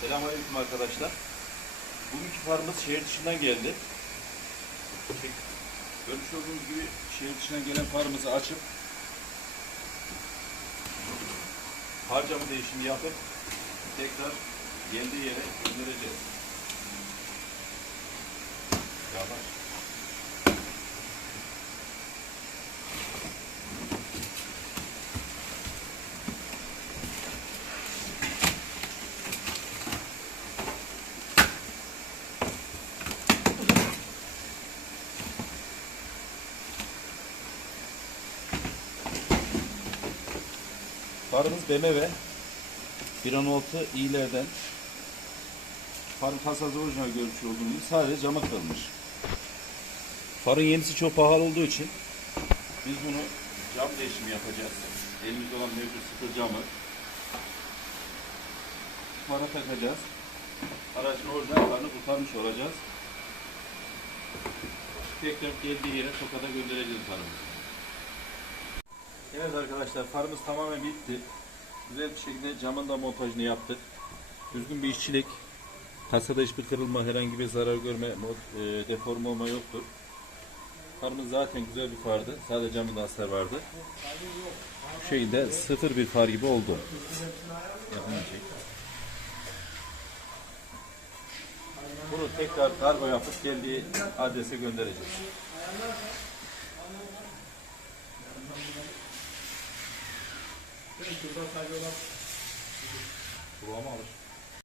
Selamünaleyküm arkadaşlar. Bugünkü farımız şehir dışından geldi. Görmüş olduğunuz gibi şehir dışından gelen farımızı açıp harcama değişimi yapıp tekrar geldiği yere göndereceğiz. Yavaş. Farımız BMW 116 iyilerden Farın kasası orijinal görmüş olduğunuz gibi sadece cama kırılmış. Farın yenisi çok pahalı olduğu için biz bunu cam değişimi yapacağız. Elimizde olan mevcut sıfır camı fara takacağız. Aracın orijinal farını kurtarmış olacağız. Tekrar geldiği yere tokada göndereceğiz farımızı. Evet arkadaşlar farımız tamamen bitti. Güzel bir şekilde camın da montajını yaptık. Düzgün bir işçilik. Kasada hiçbir kırılma, herhangi bir zarar görme, e, deforme olma yoktur. Farımız zaten güzel bir fardı. Sadece camında hasar vardı. Bu şekilde sıfır bir far gibi oldu. Çek. Bunu tekrar kargo yapıp geldiği adrese göndereceğiz. Kulağıma alır.